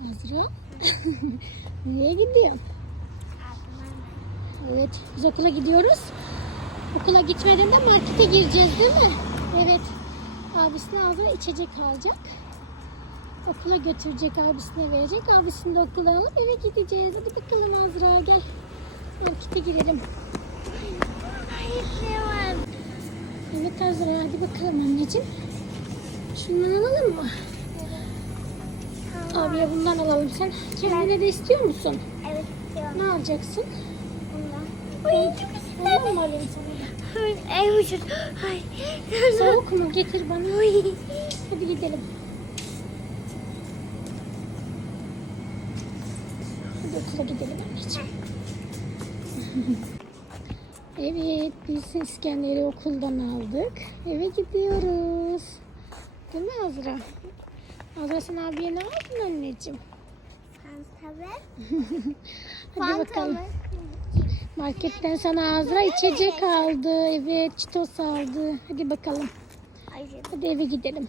Azra. Nereye gidiyorsun? Evet, biz okula gidiyoruz. Okula gitmeden de markete gireceğiz değil mi? Evet. Abisine Azra içecek alacak. Okula götürecek, abisine verecek. Abisini de okula alıp eve gideceğiz. Hadi bakalım Azra gel. Markete girelim. Evet Azra hadi bakalım anneciğim. Şundan alalım mı? Abiye bundan alalım. Sen kendine de istiyor musun? Evet istiyorum. Ne alacaksın? Bundan. Ay çok Ondan mı alayım sana? Ay ucuz. Ay. Soğuk mu? Getir bana. Hadi gidelim. Hadi okula gidelim anneciğim. evet, biz İskender'i okuldan aldık. Eve gidiyoruz. Değil mi Azra? Azra sen abiye ne aldın anneciğim? Fanta ve Hadi bakalım. Fanta Marketten sana Azra içecek aldı. Evet, çitos aldı. Hadi bakalım. Hadi eve gidelim.